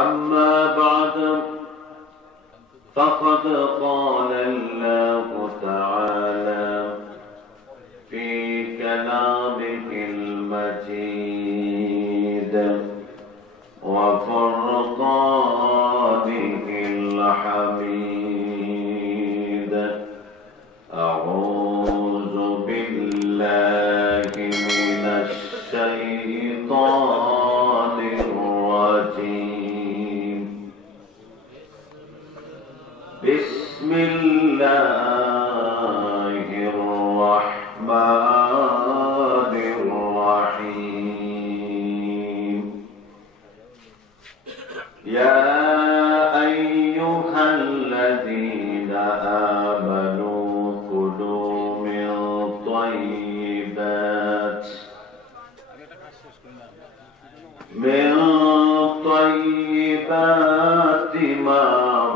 أما بعد فقد قال الله تعالى في كلامه المجيد وفرقانه الحميد أعوذ بالله من الشيطان الرجيم بسم الله الرحمن الرحيم يا أيها الذين آمنوا كلوا من طيبات ما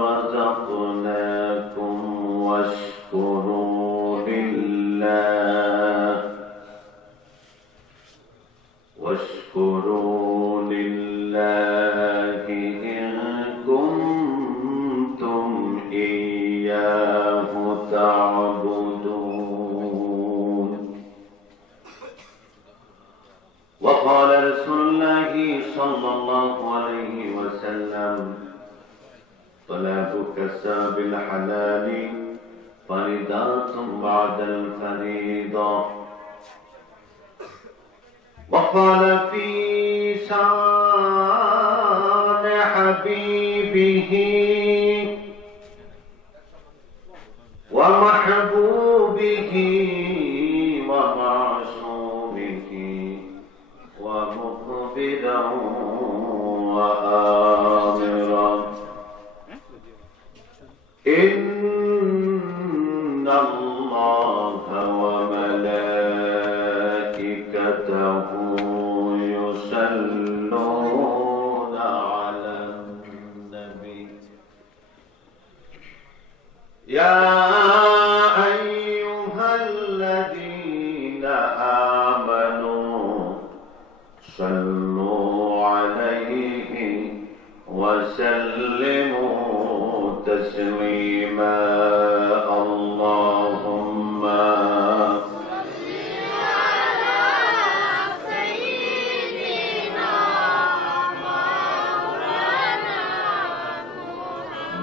رزقناكم واشكروا لله إن كنتم إياه تعبدون. وقال رسول الله صلى الله عليه وسلم طلب كسب الحلال فريضة بعد الفريضة. وقال في شان حبيبه ومحبوبه ومعصومه ومقبلا وآمرا إن الله وملائكته يصلون على النبي يا أيها الذين آمنوا صلوا عليه وسلموا تسليما. اللهم صل على سيدنا مولانا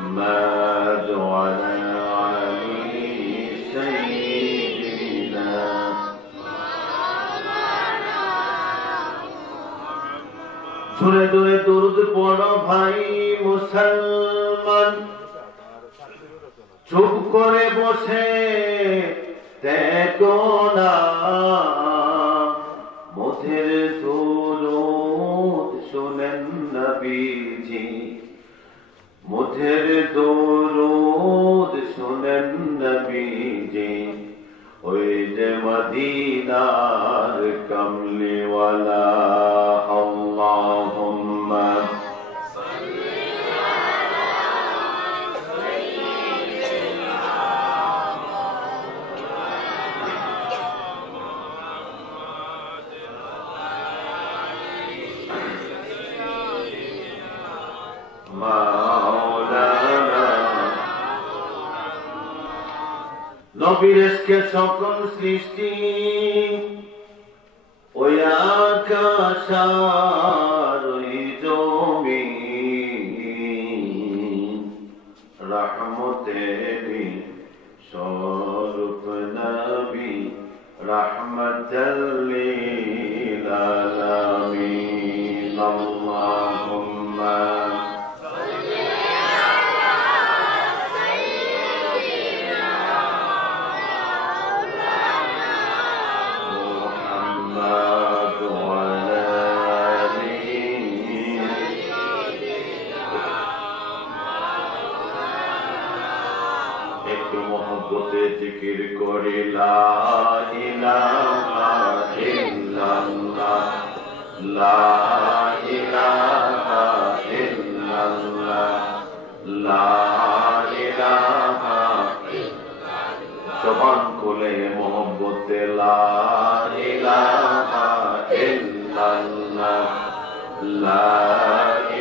محمد وعلى آله سيدنا مولانا محمد। सुरे दुरे दुरुद पढ़ो भाई मुसलमान, चुप करे बसे देखो ना मुझे दुरूद सुनेन नबीजी, मुझे दुरूद सुनेन नबीजी। ओए जे मदीनार कमली वाला अल्लाहुम्मा নবীরকে সকল সৃষ্টি ওই আকাশ আর ওই জমিন রহমতেরি স্বরূপ নবী রহমতাল লিল আলামিন। আল্লাহুম্মা जिक्र करे ला इलाहा इल्लल्लाह ला इलाहा इल्लल्लाह ला इलाहा इल्लल्लाह। जबान खोले मोहब्बत ला इलाहा इल्लल्लाह ला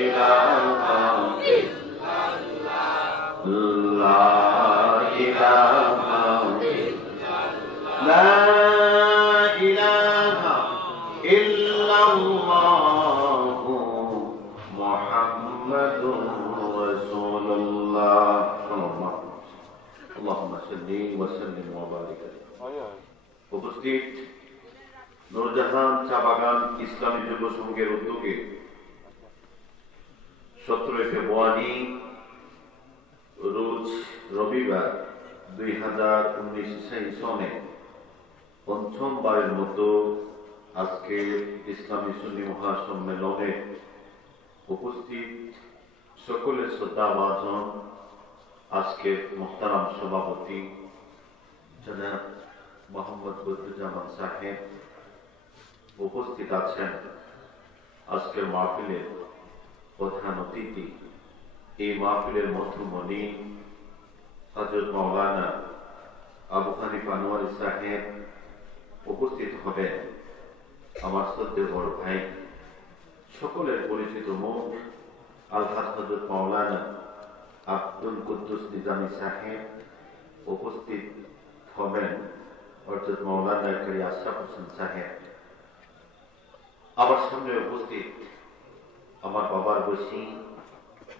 इलाहा صل وسلم وبارك উপস্থিত নূরজাহান চা বাগান ইসলামী যুব সংঘের উদ্যোগে 17 ফেব্রুয়ারি রোজ রবিবার 2019 সনে পঞ্চমবারের মতো আজকে ইসলামী সুন্নি মহাসম্মেলনে উপস্থিত সকলের শ্রদ্ধাভাজন আজকের মোহতারাম সভাপতি জনাব মোহাম্মদ বদরুজ্জামান সাহেব উপস্থিত আছেন আজকের মাহফিলের প্রধান অতিথি এই মাহফিলের মধ্যমণি হযরত মাওলানা আবু হানিফা আনোয়ারী সাহেব উপস্থিত হবেন আমার শ্রদ্ধেয় বড় ভাই সকলের পরিচিত মুখ আলহাজ হযরত মাওলানা আব্দুল কুদ্দুস নিজামী সাহেব উপস্থিত হবেন হযরত মাওলানা কারি আশরাফ হোসেন সাহেব আমার সামনে উপস্থিত আমার বাবার বয়সী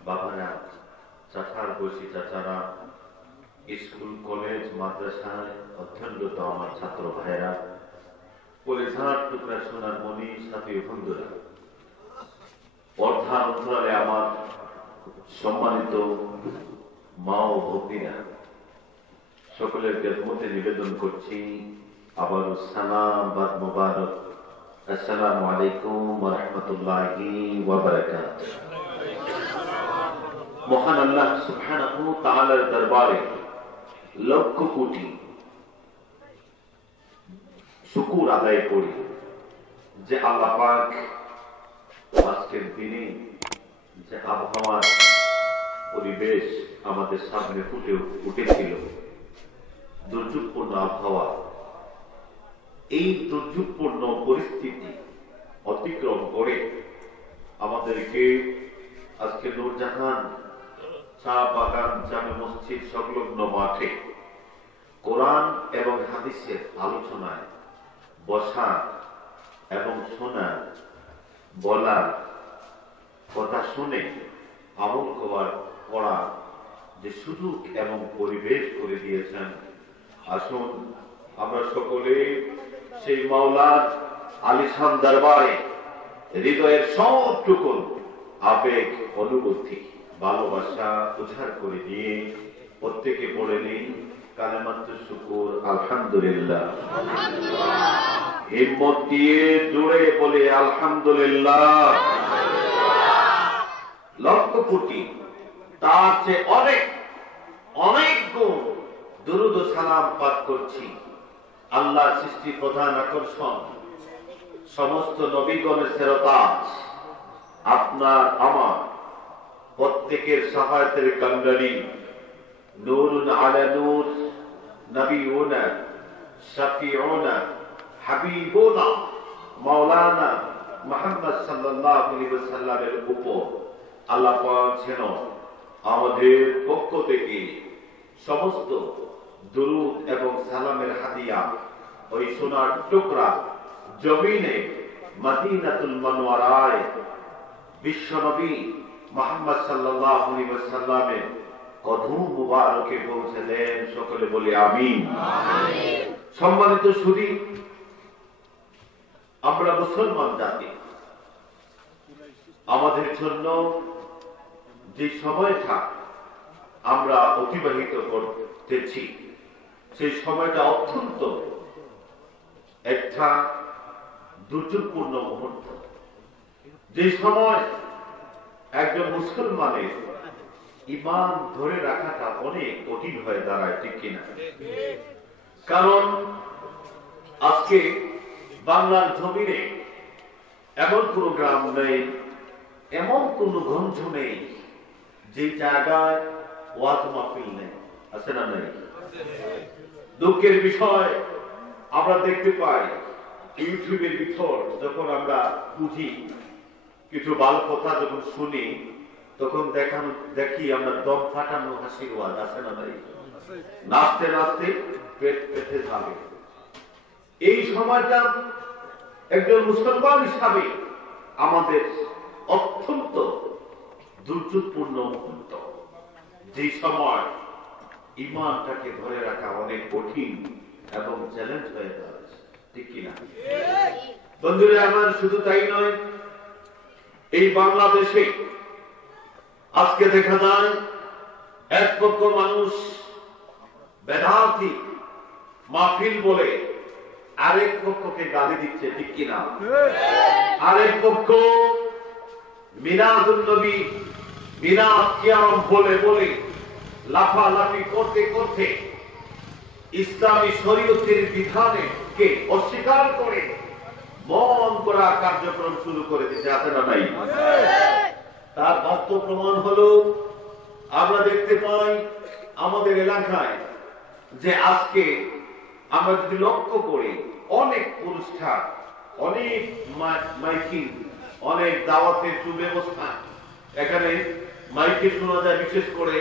বাবারা চাচার বয়সী চাচারা স্কুল কলেজ মাদ্রাসায় অধ্যয়নরত আমার ছাত্র ভাইরা কলেজার টুকরা সোনার মণি সাথী বন্ধুরা পর্দার অন্তরালে আমার সম্মানিত মা ও ভগ্নীরা সকলের খেদমতে নিবেদন করছি আবারও সালাম বাদ মুবারক আসসালামু আলাইকুম ওয়া রাহমাতুল্লাহি ওয়া বারাকাতুহু। মহান আল্লাহ সুবহানাহু ওয়া তাআলার দরবারে লক্ষ কোটি শুকর আদায় করি যে আল্লাহ পাক আজকের দিনে যে আবহাওয়ার পরিবেশ আমাদের সামনে ফুটে উঠেছিল দুর্যোগপূর্ণ আবহাওয়া, এই দুর্যোগপূর্ণ পরিস্থিতি অতিক্রম করে আমাদেরকে আজকে নূরজাহান চা বাগান জামে মসজিদ সংলগ্ন মাঠে কোরআন এবং হাদিসের আলোচনায় বসা এবং শোনা বলা কথা শুনে আমল করা যে সুযোগ এবং পরিবেশ করে দিয়েছেন, আসুন আমরা সকলে সেই মাওলার আলিশান দরবারে হৃদয়ের সবটুকু আবেগ অনুভূতি ভালোবাসা উজাড় করে দিয়ে প্রত্যেকে পড়ে নিই কালেমাতুশ শুকুর আলহামদুলিল্লাহ। হিম্মত দিয়ে জোরে বলে আলহামদুলিল্লাহ। লক্ষ কোটি তার চেয়ে অনেক অনেক গুণ দুরূদ ও সালাম পাঠ করছি আল্লাহর সৃষ্টি প্রধান আকর্ষণ সমস্ত নবীগণের সেরতাজ আপনার আমার প্রত্যেকের সাফায়াতের কান্ডারি নূরুন আলা নূর নবিয়ুনা শাফিউনা হাবিবুনা মাওলানা মুহাম্মদ সাল্লাল্লাহু আলাইহি ওয়াসাল্লামের উপর আল্লাহ পাক যেন আমাদের পক্ষ থেকে সমস্ত দুরূদ এবং সালামের হাদিয়া ওই সোনার টুকরা জমিনে মদিনাতুল মুনাওয়ারায় বিশ্বনবী মুহাম্মদ সাল্লাল্লাহু আলাইহি ওয়াসাল্লামের কদম মুবারকে পৌঁছে দেন, সকলে বলি আমিন। আমিন। সম্মানিত সুধী, আমরা মুসলমান জাতি, আমাদের জন্য যে সময়টা আমরা অতিবাহিত করতেছি সেই সময়টা অত্যন্ত একটা দুর্যোগপূর্ণ মুহূর্ত, যে সময় একজন মুসলমানের ঈমান ধরে রাখাটা অনেক কঠিন হয়ে দাঁড়ায়, ঠিক কিনা? কারণ আজকে বাংলার জমিনে এমন কোন গ্রাম নেই, এমন কোন গঞ্জ নেই যে জায়গায় ওয়াজ মাহফিল নেই, আছে না? নেই। দুঃখের বিষয় আমরা দেখতে পাই ইউটিউবের ভিতর যখন আমরা বুঝি কিছু ভালো কথা যখন শুনি তখন দেখি আমরা দম ফাটানো হাসির ওয়াজ, আছে না? নাই। নাচতে নাচতে পেট পেতে যাবে। এই সময়টা একজন মুসলমান হিসাবে আমাদের অত্যন্ত দুর্যোগপূর্ণ মুহূর্ত, যে সময় ইমানটাকে ধরে রাখা অনেক কঠিন এবং চ্যালেঞ্জ হয়ে দাঁড়াচ্ছে, ঠিক কিনা? বন্ধুরা আমার, শুধু তাই নয়, এই বাংলাদেশে আজকে দেখা যায় এক পক্ষ মানুষ বেদাতি মাহফিল বলে আরেক পক্ষকে গালি দিচ্ছে, ঠিক কিনা? আরেক পক্ষ মিলাদুন নবী, মিলাদ কিয়াম বলে বলে লাফালাফি করতে করতে ইসলামী শরীয়তের বিধানে কে অস্বীকার করে মন করা কার্যক্রম শুরু করে দিতে, আছে না নাই? তার বাস্তব প্রমাণ হলো আমরা দেখতে পাই আমাদের এলাকায় যে আজকে আমরা যদি লক্ষ্য করি অনেক অনুষ্ঠান, অনেক মাইকিং, অনেক দাওয়াতের সুব্যবস্থা, এখানে মাইকে শোনা যায় বিশেষ করে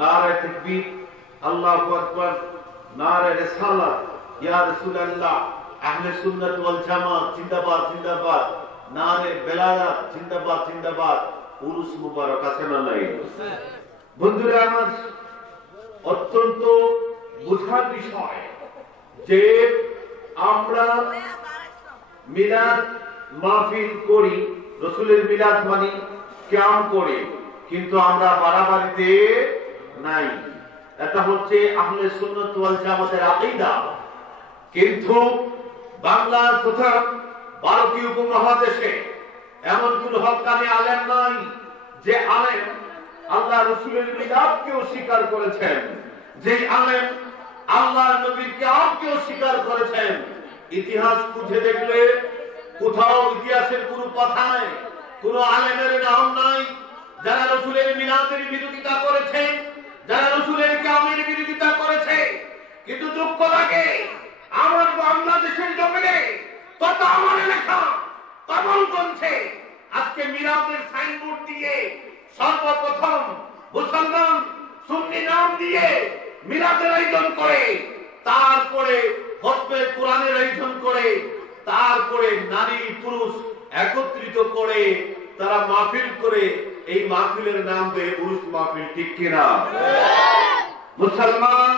নারে তাকবীর, আল্লাহু আকবার, নারে রিসালাত, ইয়া রাসূলুল্লাহ, আহলে সুন্নাত ওয়াল জামাত জিন্দাবাদ জিন্দাবাদ, নারে বেলায়াত জিন্দাবাদ জিন্দাবাদ, উরুস মুবারক, আছে না নাই? বন্ধুরা আমার, অত্যন্ত বোঝার বিষয় যে আমরা মিলাদ মাহফিল করি, রাসূলের মিলাদ মানি, কিয়াম করি, কিন্তু আমরা বাড়াবাড়িতে নাই। এটা হচ্ছে আহলে সুন্নাত ওয়াল জামাতের আকীদা। কিন্তু বাংলা তথা ভারতীয় উপমহাদেশে এমন কোন হক্কানি আলেম নাই যে আলেম আল্লাহ রাসূলের মিলাদকে অস্বীকার করেছেন, যে আলেম আল্লাহ নবীর কিয়ামকে অস্বীকার করেছেন। ইতিহাস খুঁজে দেখলে কোথাও ইতিহাসের কোন কথা নাই, কোন আলেমের নাম নাই যারা রাসূলের মিলাদের বিরোধিতা করেছে, যারা রাসূলের কিয়ামের বিরোধিতা করেছে। কিন্তু দুঃখ লাগে আমার বাংলাদেশের জমিনে কত আমার এলাকা কমলগঞ্জে আজকে মিলাদের সাইনবোর্ড দিয়ে সর্বপ্রথম মুসলমান সুন্নি নাম দিয়ে মিলাদের আয়োজন করে, তারপরে খতমে কোরআনের আয়োজন করে, তারপরে নারী পুরুষ একত্রিত করে তারা মাহফিল করে, এই মাহফিলের নাম দেয় উরুস মাহফিল, ঠিক কিনা? মুসলমান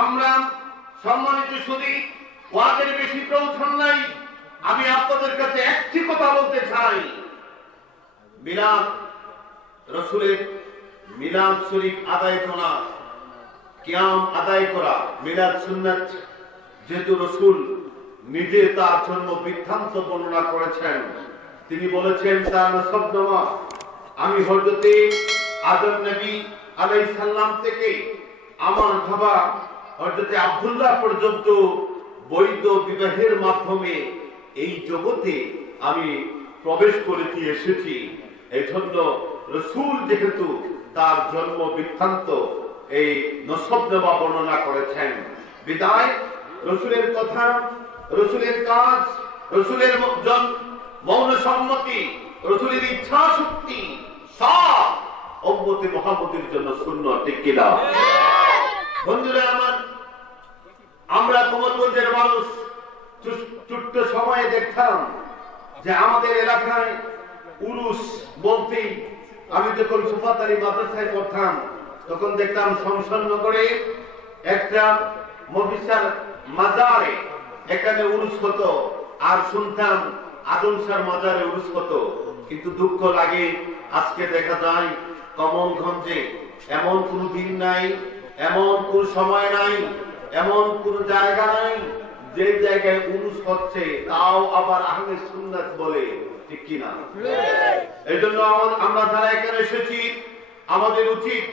আমরা সম্মানিত শুধু ওয়াদের বেশি প্রয়োজন নাই। আমি আপনাদের কাছে একটি কথা বলতে চাই, মিলাদ রাসূলের মিলাদ শরীফ আদায় করা, কিয়াম আদায় করা, মিলাদ সুন্নাত, যেহেতু রাসূল নিজে তার জন্ম বৃত্তান্ত বর্ণনা করেছেন, তিনি বলেছেন তার নসবনামা, আমি হযরতে আদম নবী আলাইহিস সালাম থেকে আমার বাবা হযরতে আব্দুল্লাহ পর্যন্ত বৈধ বিবাহের মাধ্যমে এই জগতে আমি প্রবেশ করেছি, এসেছি। এই জন্য রাসূল যেহেতু তার জন্ম বৃত্তান্ত এই নসবনামা বর্ণনা করেছেন, বিদায় রাসূলের কথা, রাসূলের কাজ, রাসূলের মৌন সম্মতি, রাসূলের ইচ্ছা শক্তি সব উম্মতে মুহাম্মদের জন্য সুন্নাত, ঠিক কিনা? বন্ধুরা আমার, আমরা কমলগঞ্জের মানুষ ছোট্ট সময়ে দেখতাম যে আমাদের এলাকায় উরুস বলতে, আমি যখন সুফাতারি মাদ্রাসায় পড়তাম তখন দেখতাম শমশাননগরে একটা মফিসার মাজারে এখানে উরুস হতো, আর শুনতাম আদমশার মাজারে উরুস হতো। কিন্তু দুঃখ লাগে আজকে দেখা যায় কমলগঞ্জে এমন কোন দিন নাই, এমন কোন সময় নাই, এমন কোন জায়গা নাই যে জায়গায় উরুস হচ্ছে তাও আবার আহলে সুন্নাত বলে, ঠিক কিনা? এই জন্য আমরা যারা এখানে এসেছি আমাদের উচিত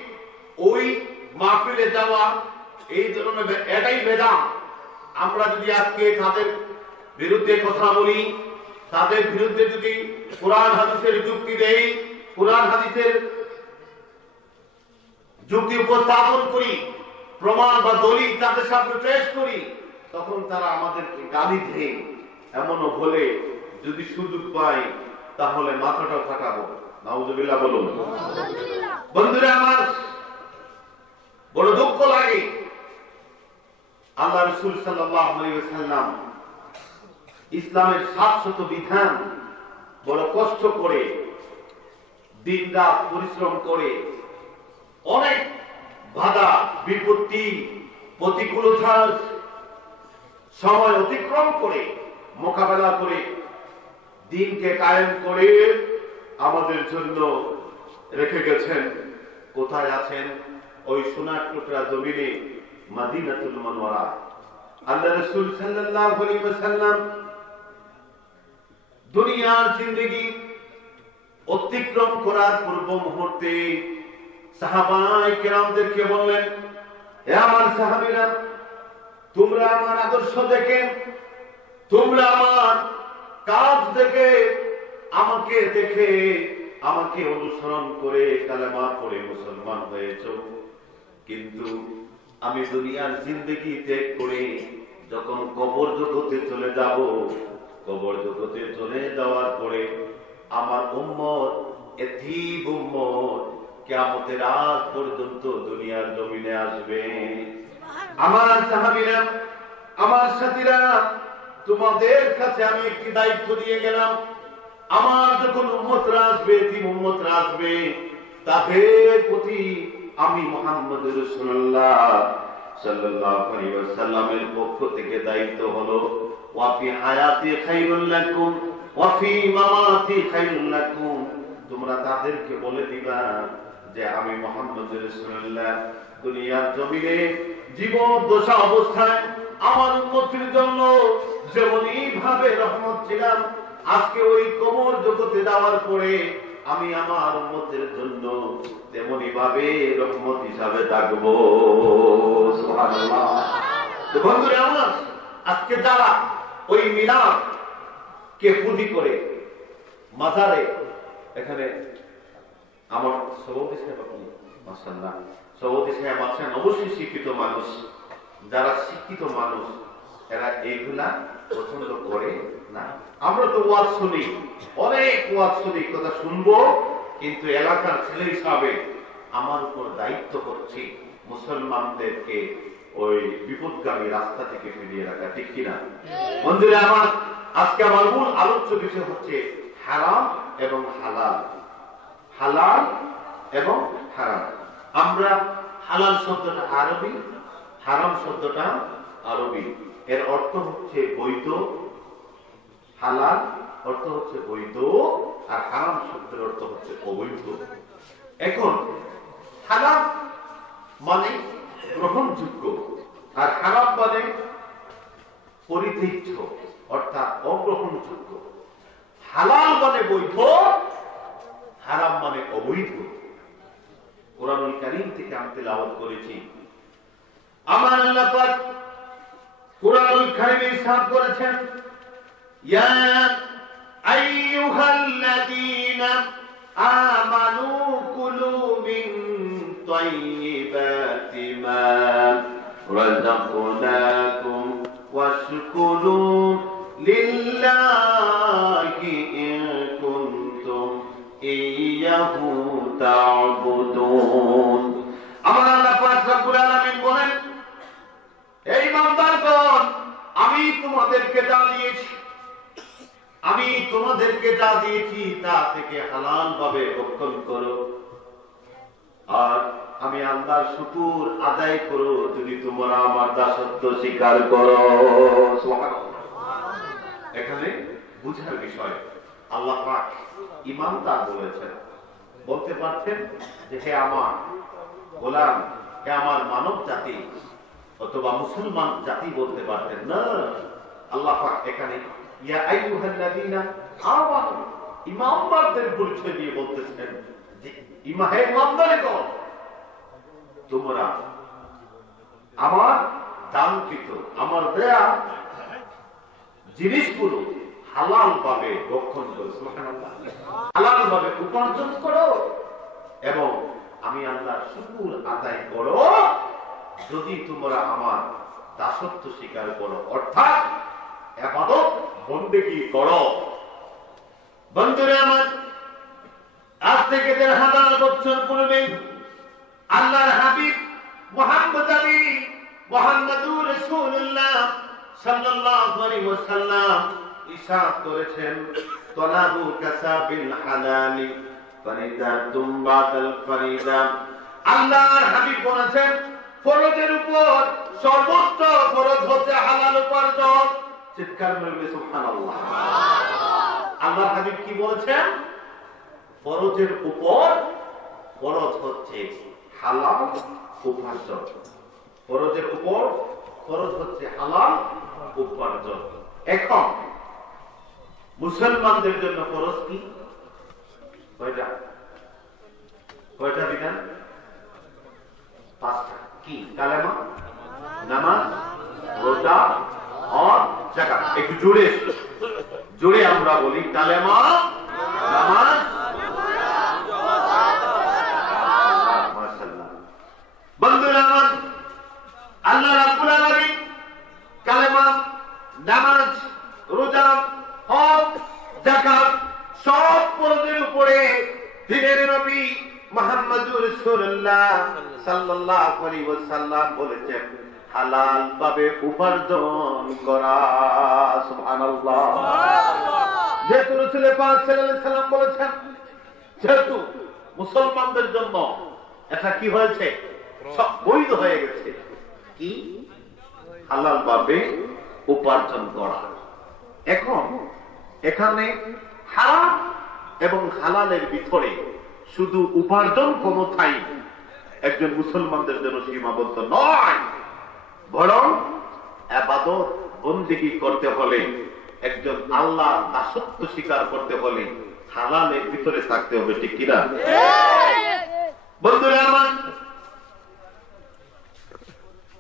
ওই মাহফিলে যাওয়া, এই ধরনের এটাই বেদা। আমরা যদি আজকে তাদের বিরুদ্ধে কথা বলি, তাদের বিরুদ্ধে যদি কোরআন হাদিসের যুক্তি দেই, কোরআন হাদিসের যুক্তি উপস্থাপন করি, প্রমাণ বা দলিল তাদের সামনে পেশ করি, তখন তারা আমাদেরকে গালি দেয়। এমনও হলে যদি সুযোগ পাই তাহলে মাথাটা ফাটাবো, নাউজুবিল্লাহ বলুন। বন্ধুরা আমার, বড় দুঃখ লাগে আল্লাহ রাসূল সাল্লাল্লাহু আলাইহি ওয়াসাল্লাম ইসলামের ৭০০ বিধান বড় কষ্ট করে দিন রাত পরিশ্রম করে অনেক বাধা বিপত্তি প্রতিকূলতার সময় অতিক্রম করে মোকাবেলা করে দিনকে কায়েম করে আমাদের জন্য রেখে গেছেন। কোথায় আছেন? ওই সোনার টুকরা জমিনে মদিনাতুল মুনওয়ারা। আল্লাহ রাসূল সাল্লাল্লাহু আলাইহি ওয়াসাল্লাম দুনিয়ার জিন্দেগি অতিক্রম করার পূর্ব মুহূর্তে সাহাবায়ে কেরামদেরকে বললেন, হে আমার সাহাবীরা, তোমরা আমার আদর্শ দেখে, তোমরা আমার কাজ দেখে, আমাকে দেখে, আমাকে অনুসরণ করে কালেমা পড়ে মুসলমান হয়েছ। কিন্তু আমি দুনিয়ার জিন্দেগি ত্যাগ করে যখন কবর জগতে চলে যাব, কবর জগতে চলে যাওয়ার পরে আমার উম্মত, এতিম উম্মত কিয়ামতের রাত পর্যন্ত দুনিয়ার জমিনে আসবে। আমার সাহাবীরা, আমার সাথীরা, তোমাদের কাছে আমি একটি দায়িত্ব দিয়ে গেলাম। আমার যখন উম্মতরা আসবে, এতিম উম্মতরা আসবে, তাদের প্রতি আমি মুহাম্মদ রাসূলুল্লাহ সাল্লাল্লাহু আলাইহি ওয়াসাল্লামের পক্ষ থেকে দায়িত্ব হলো, ওয়া ফি হায়াতি খায়রুল লাকুম ওয়া ফি মামাতি খায়রুল লাকুম। তোমরা তাদেরকে বলে দিবা যে আমি মুহাম্মদ রাসূলুল্লাহ দুনিয়ার জমিনে জীবন দশা অবস্থায় আমার উম্মতের জন্য যেমনই ভাবে রহমত ছিলাম, আজকে ওই কবর জগতে যাওয়ার পরে আমি আমার উম্মতের জন্য তেমনি ভাবে রহমত হিসাবে থাকবো। সুবহানাল্লাহ। তো বন্ধুরা আমার, আজকে যারা ওই মিলাদ কে পুঁজি করে মাজারে, এখানে আমার সভাপতি সাহেব, আপনি মাশাআল্লাহ সভাপতি সাহেব আছেন, অবশ্যই শিক্ষিত মানুষ। যারা শিক্ষিত মানুষ এরা এইগুলা পছন্দ করে না। আমরা তো ওয়াজ শুনি, অনেক ওয়াজ শুনি, কথা শুনবো, কিন্তু এলাকার ছেলে হিসাবে আমার উপর দায়িত্ব হচ্ছে মুসলমানদেরকে ওই বিপদগামী রাস্তা থেকে ফিরিয়ে রাখা, ঠিক কিনা? বন্ধুরা আমার, আজকে আমার মূল আলোচ্য বিষয় হচ্ছে হারাম এবং হালাল। হালাল এবং হারাম। আমরা হালাল শব্দটা আরবি, হারাম শব্দটা আরবি। এর অর্থ হচ্ছে বৈধ। হালাল অর্থ হচ্ছে বৈধ, আর হারাম শব্দের অর্থ হচ্ছে অবৈধ। এখন হালাল মানে গ্রহণযোগ্য, আর হারাম মানে পরিত্যাজ্য, অর্থাৎ অগ্রহণযোগ্য। হালাল মানে বৈধ, হারাম মানে অবৈধ। কোরআনুল কারীম থেকে আমি তেলাওয়াত করেছি। আমার আল্লাহ পাক কোরআনুল কারীমে ইরশাদ করেছেন, ইয়া আইয়ুহাল্লাযীনা আমানু কুলু মিন তাইয়্যিবাতি মা রাযাকনাকুম ওয়াশকুরু লিল্লাহি ইন কুনতুম ইয়্যাহু তা'বুদুন। আমার আল্লাহ পাক রব্বুল আলামিন বলেন, এই বান্দাগণ, আমি তোমাদেরকে যা দিয়েছি, আমি তোমাদেরকে যা দিয়েছি তা থেকে হালাল ভাবে ভক্ষণ করো, আর আমি আল্লাহর শুকর আদায় করো যদি তোমরা আমার দাসত্ব স্বীকার করো। সুবহানাল্লাহ। এখানে বুঝার বিষয়, আল্লাহ পাক ঈমানদার বলেছেন। বলতে পারতেন যে হে আমার গোলাম, হে আমার মানব জাতি, অথবা মুসলমান জাতি বলতে পারতেন না। আল্লাহ পাক এখানে ইয়া আইয়ুহাল্লাযীনা আমানু, ঈমানদারদের পরিচয় দিয়ে বলতেছেন যে হে ঈমানদারগণ, তোমরা আমার দানকৃত, আমার দেয়া জিনিসগুলো হালাল ভাবে ভক্ষণ করো, সুবহানাল্লাহ, হালাল ভাবে উপার্জন করো, এবং আমি আল্লাহর শুকর আদায় করো যদি তোমরা আমার দাসত্ব স্বীকার করো, অর্থাৎ ইবাদত বন্দেগী করো। বন্ধুরা আমার, আজ থেকে ১৫০০ বছর পূর্বে আল্লাহর হাবিব মুহাম্মদ আলী মুহাম্মদুর রাসূলুল্লাহ সাল্লাল্লাহু আলাইহি ওয়াসাল্লাম ইরশাদ করেছেন, তলাবু কাসাবিল হালালি ফরিদাতুম বাদাল ফরিদা আল্লাহর হাবিব বলেছেন ফরজের উপর সর্বোচ্চ ফরজ হচ্ছে হালাল উপার্জন। চিৎকার করে সুবহানাল্লাহ। আল্লাহর হাবিব কি বলেছেন? ফরজের উপর ফরজ হচ্ছে হালাল উপার্জন। ফরজের উপর ফরজ হচ্ছে হালাল উপার্জন। এখন মুসলমানদের জন্য ফরজ কি? কয়টা? কয়টা বিধান? 5টা। কি? কালেমা, নামাজ, রোজা, হজ, যাকাত। একটু জোরে জোরে আমরা বলি, কালেমা, নামাজ, মাশাআল্লাহ। বন্ধুরা আমার, আল্লাহ রাব্বুল আলামিন কালেমা, নামাজ, রোজা, হজ, যাকাত সব ফরজের উপরে দিনের নবী মুহাম্মদুর রাসূলুল্লাহ সাল্লাল্লাহু আলাইহি ওয়াসাল্লাম বলেছেন হালাল ভাবে উপার্জন করা। সুবহানাল্লাহ। যেহেতু রাসূল পাক সাল্লাল্লাহু আলাইহি ওয়াসাল্লাম বলেছেন, যেহেতু মুসলমানদের জন্য এটা কি হয়েছে? সব বৈধ হয়ে গেছে। কি? হালাল ভাবে উপার্জন করা। এখন এখানে হারাম এবং হালালের ভিতরে শুধু উপার্জন ক্ষমতাই একজন মুসলমানদের জন্য সীমাবদ্ধ নয়, বরং ইবাদত বন্দেগী করতে হলে, একজন আল্লাহর দাসত্ব স্বীকার করতে হলে হালালের ভিতরে থাকতে হবে। ঠিক কিনা বন্ধুরা আমার?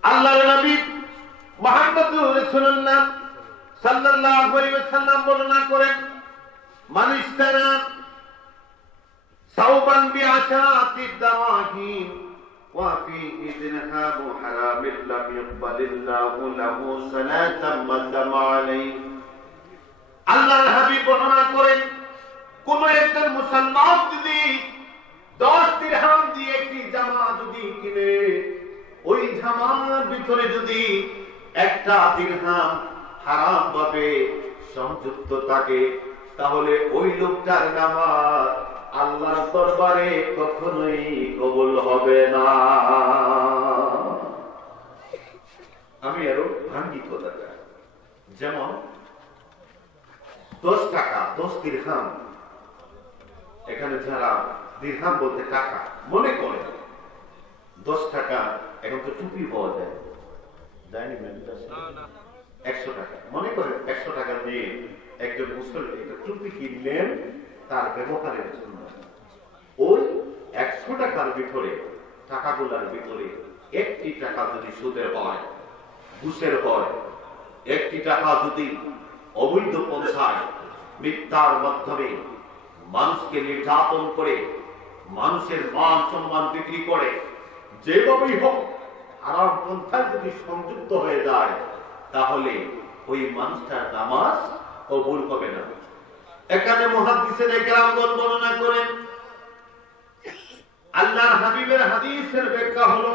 আল্লাহর নবী মুহাম্মদুর রাসূলুল্লাহ সাল্লাল্লাহু আলাইহি ওয়াসাল্লাম বর্ণনা করেন, মান ইশতারা সাওবান বিআশাতি দাওয়াহিম ওয়া ফীহি দিরহামু হারামিন লাম ইয়াকবালিল্লাহু লাহু সালাতাম মাদাম আলাইহি। আল্লাহর হাবিব বর্ণনা করেন, কোন একজন মুসলমান যদি 10 দিরহাম দিয়ে একটি জামা যদি কিনে, ওই জামার ভিতরে যদি একটা দিরহাম হারাম ভাবে সংযুক্ত থাকে, তাহলে ওই লোকটার নামাজ আল্লাহর দরবারে কখনোই কবুল হবে না। আমি আরো ভাঙ্গি কথা, যেমন 10 টাকা 10 দিরহাম, এখানে যারা দিরহাম বলতে টাকা মনে করে, 10 টাকা এখন তো টুপি পাওয়া যায়, যায়নি 100 টাকা মনে করেন, 100 টাকা দিয়ে একজন মুসলমান একটা টুপি কিনলেন তার ব্যবহারের জন্য। ওই 100 টাকার ভিতরে, টাকাগুলার ভিতরে একটি টাকা যদি সুদের হয়, ঘুষের হয়, একটি টাকা যদি অবৈধ পন্থায় মিথ্যার মাধ্যমে মানুষকে নির্যাতন করে, মানুষের মান সম্মান বিক্রি করে, যেভাবেই হোক হারাম পন্থায় যদি সংযুক্ত হয়ে যায়, তাহলে ওই মানুষটার নামাজ কবুল হবে না। এখানে মুহাদ্দিসিনে কেরামগণ বর্ণনা করেন, আল্লাহর হাবিবের হাদিসের ব্যাখ্যা হলো,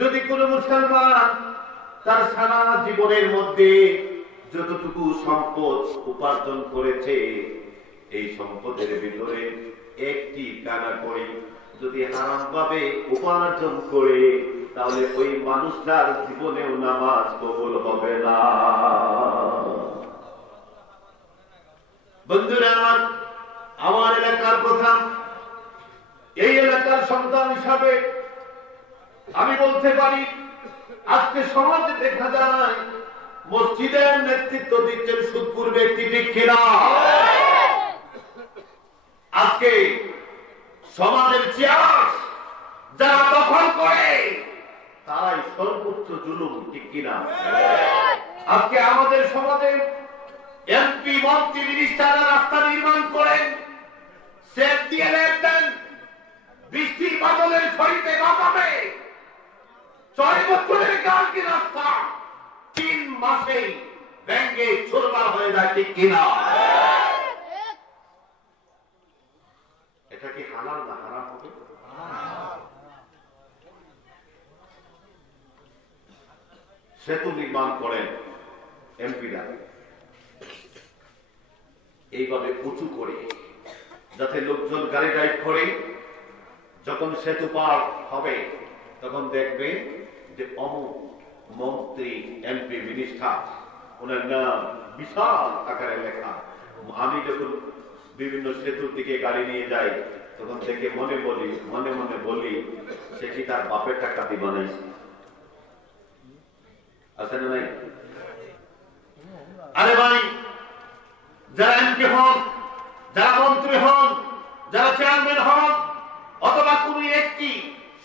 যদি কোন মুসলমান তার সারা জীবনের মধ্যে যতটুকু সম্পদ উপার্জন করেছে, এই সম্পদের ভিতরে একটি কানা করে যদি হারাম ভাবে উপার্জন করে, তাহলে ওই মানুষটার জীবনেও নামাজ কবুল হবে না। বন্ধুরা আমার এলাকার কথা, এই এলাকার সন্তান হিসাবে আমি বলতে পারি, আজকে সমাজে দেখা যায় মসজিদের নেতৃত্ব দিচ্ছেন সুদপুর ব্যক্তি। ঠিক কিনা? আজকে সমাজের চেয়ার যারা দখল করে তারাই সর্বোচ্চ জুলুম। ঠিক কিনা? আজকে আমাদের সমাজে এমপি, মন্ত্রী, মিনিস্টাররা রাস্তা নির্মাণ করেন, সেট দিয়ে দেন, বৃষ্টি বাদলের ছড়িতে বাঁচাবে 6 বছরের গানকি রাস্তা 3 মাসেই ব্যাংকে চুরমার হয়ে যায়। ঠিক কিনা? এটা কি হালাল না হারাম হবে? সেতু নির্মাণ করেন এমপিরা এইভাবে উঁচু করে, যাতে লোকজন গাড়ি ড্রাইভ করে যখন সেতু পার হবে তখন দেখবে যে অমুক মন্ত্রী, এমপি, মিনিস্টার, ওনার নাম বিশাল আকারে লেখা। আমি যখন বিভিন্ন সেতুর দিকে গাড়ি নিয়ে যাই তখন থেকে মনে মনে বলি সেটি তার বাপের টাকা দিয়ে বানাইছে। আছে না নাই? আরে ভাই, যারা এমপি হন, যারা মন্ত্রী হন, যারা চেয়ারম্যান হন, অথবা কোন একটি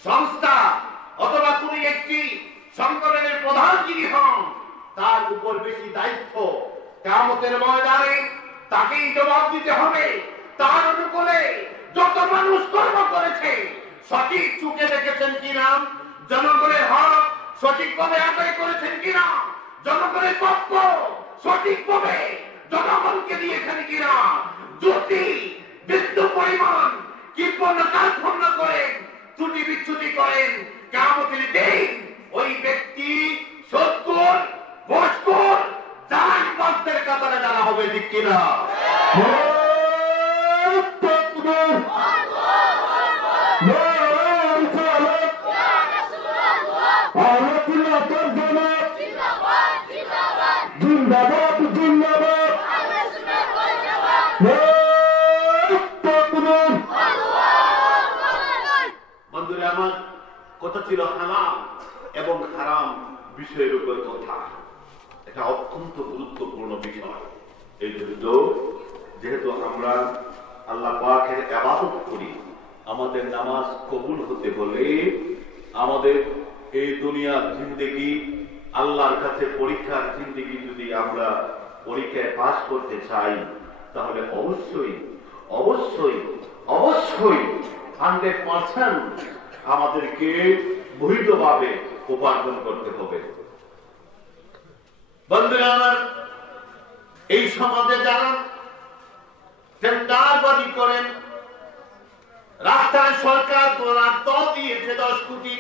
সংস্থা অথবা কোন একটি সংগঠনের প্রধান যিনি হন, তার উপর বেশি দায়িত্ব। কিয়ামতের ময়দানে তাকেই জবাব দিতে হবে। তার অনুকূলে যত মানুষ কর্ম করেছে সঠিক চোখে দেখেছেন কিনা, জনগণের হক সঠিকভাবে আদায় করেছেন কিনা, জনগণের পক্ষ সঠিকভাবে জনগণকে দিয়েছেন কিনা, যদি বিন্দু পরিমাণ কৃপণ কার্পণ্য করেন, ত্রুটি বিচ্যুতি করেন, কিয়ামতের দিন ওই ব্যক্তি সৎকর, ঘুষখোর, জালিমদের কাতারে জানা হবে, ঠিক কিনা? বন্ধুরা আমার, কথা ছিল হালাল এবং হারাম বিষয়ের উপর কথা। এটা অত্যন্ত গুরুত্বপূর্ণ বিষয়। এই জন্য যেহেতু আমরা আল্লাহ পাকের ইবাদত করি, আমাদের নামাজ কবুল হতে হলে আমাদের এই দুনিয়ার জিন্দেগি, আল্লাহর কাছে পরীক্ষার জিন্দেগি যদি আমরা পরীক্ষায় পাস করতে চাই, তাহলে অবশ্যই 100% আমাদেরকে বৈধভাবে উপার্জন করতে হবে। বন্ধুরা আমার, এই সমাজে যারা টেন্ডারবাজি করেন, রাস্তায় সরকার বরাদ্দ দিয়েছে 10 কোটি,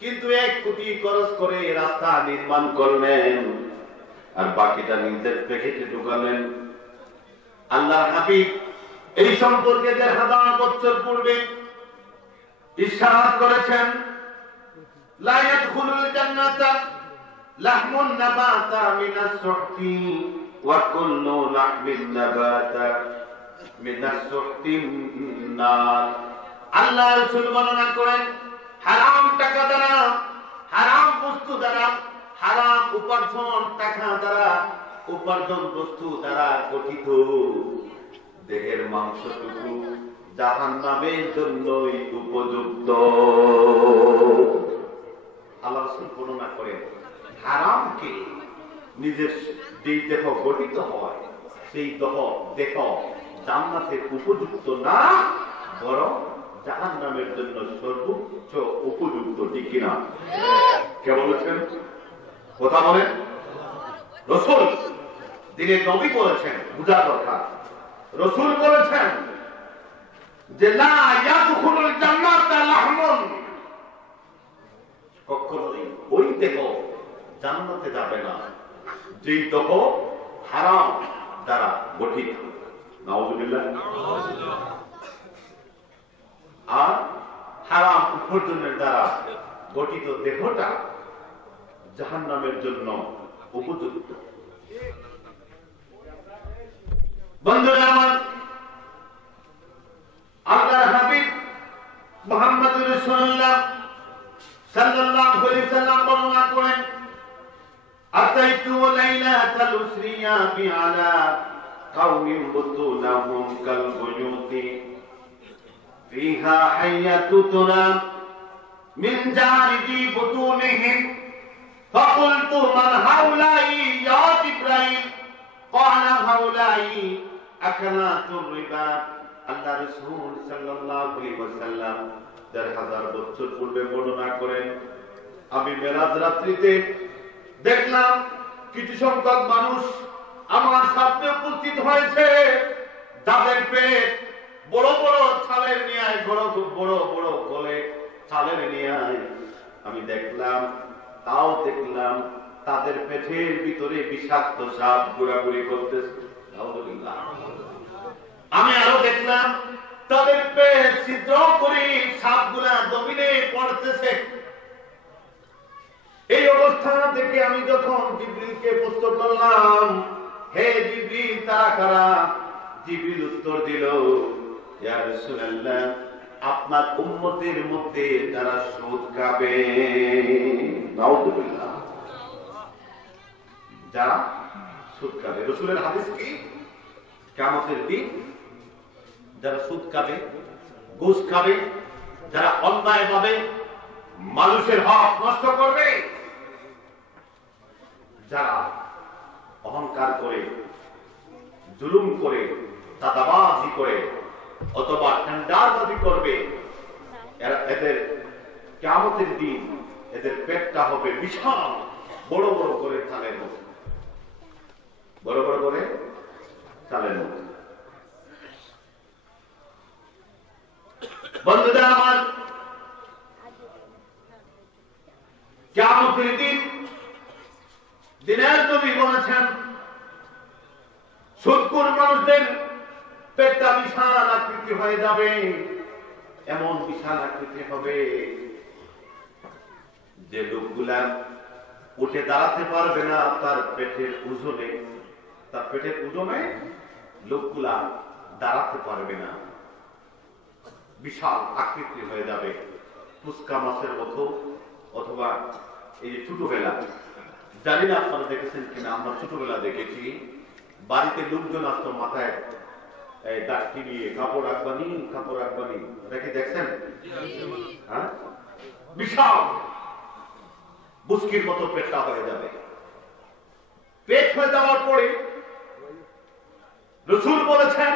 কিন্তু 1 কোটি খরচ করে রাস্তা নির্মাণ করলেন আর বাকিটা নিজের প্যাকেটে ঢুকালেন। আল্লাহর হাবিব এই সম্পর্কে 1000 বছর পূর্বে ইরশাদ করেছেন, লা ইয়াদখুলুল জান্নাতা লাহমুন নাবাতা মিনাস সুহতি ওয়া কুল্লু লাহমিন নাবাতা মিনাস সুহতিন নার। আল্লাহ রাসূল বর্ণনা করেন, হারাম টাকা দ্বারা, হারাম বস্তু দ্বারা, হারাম উপার্জন টাকা দ্বারা, উপার্জন বস্তু দ্বারা গঠিত দেহের মাংসটুকু জাহান্নামের জন্যই উপযুক্ত। আল্লাহ রাসূল বর্ণনা করেন, হারামকে নিজের যেই দেহ গঠিত হয় সেই দেহ জান্নাতের উপযুক্ত না, বরং জাহান্নামের জন্য সর্বোচ্চ উপযুক্ত, ঠিক কিনা? কে বলেছেন? কথা বলেন। রাসূল, দিনের নবী বলেছেন, বুঝা দরকার। রাসূল বলেছেন যে লা ইয়াদখুলুল জান্নাতা লাহমুন, কখনোই ওই দেহ জান্নাতে যাবে না যেই দেহ হারাম দ্বারা গঠিত। নাউযুবিল্লাহ। আর হারাম উপার্জনের দ্বারা গঠিত দেহটা জাহান্নামের জন্য উপযুক্ত। বন্ধুরা আমার, আল্লাহর হাবিব মুহাম্মদুর রাসূলুল্লাহ সাল্লাল্লাহু আলাইহি ওয়াসাল্লাম বর্ণনা করেন, আতাইতু লাইলাতাল উসরিয়া বিআলা কাওমিন বুতুনাহুম কাল বুয়ুতি ফিহা হায়াতুনা মিন জারিদি বুতুনিহিম ফাকুলতু মান হাউলাই ইয়া জিবরাইল ক্বালা হাউলাই আকালাতুর রিবা। আল্লাহ রাসূল সাল্লাল্লাহু আলাইহি ওয়াসাল্লাম 1000 বছর পূর্বে বর্ণনা করেন, আমি মেরাজ রাত্রিতে দেখলাম কিছু সংখ্যক মানুষ আমার সামনে উপস্থিত হয়েছে, যাদের পেট বড় বড় ছালের নিয়ায়, বড় বড় গলে ছালের নিয়ায়। আমি দেখলাম তাদের পেটের ভিতরে বিষাক্ত সাপ ঘোরাঘুরি করতেছে। আমি আরো দেখলাম তাদের পেট ছিদ্র করে সাপ জমিনে পড়তেছে। এই অবস্থা থেকে আমি যখন জিবরিলকে প্রশ্ন করলাম, হে জিবরিল তারা কারা? জিবরিল উত্তর দিল, ইয়া রাসূলুল্লাহ, আপনার উম্মতের মধ্যে যারা সুদ খাবে। নাউযুবিল্লাহ, যারা সুদ খাবে। রাসূলের হাদিস কি? কিয়ামতের দিন যারা সুদ খাবে, ঘুষ খাবে, যারা অন্যায়ভাবে মানুষের হক নষ্ট করবে, যারা অহংকার করে, জুলুম করে, চাঁদাবাজি করে অথবা টেন্ডারবাজি করবে, এদের কিয়ামতের দিন এদের পেটটা হবে বিশাল বড় বড় করে চালের মতো, বড় বড় করে চালের মতো। বন্ধুরা আমার, কিয়ামতের দিন দিনের নবী বলেছেন, সুদখোর মানুষদের পেটটা বিশাল আকৃতি হয়ে যাবে। এমন বিশাল আকৃতি হবে যে লোকগুলা উঠে দাঁড়াতে পারবে না তার পেটের ওজনে। তার পেটের ওজনে লোকগুলা দাঁড়াতে পারবে না, বিশাল আকৃতি হয়ে যাবে। ফুসকা মাছের মতো, অথবা এই যে ছোটবেলা, জানি না আপনারা দেখেছেন কিনা, আমরা ছোটবেলা দেখেছি বাড়িতে লোকজন আসতো মাথায় ডাকটি নিয়ে, কাপড় রাখবানি, কাপড় রাখবানি, দেখে দেখছেন? হ্যাঁ, বিশাল বুস্কির মতো পেটটা হয়ে যাবে। পেট হয়ে যাওয়ার পরে রাসূল বলেছেন,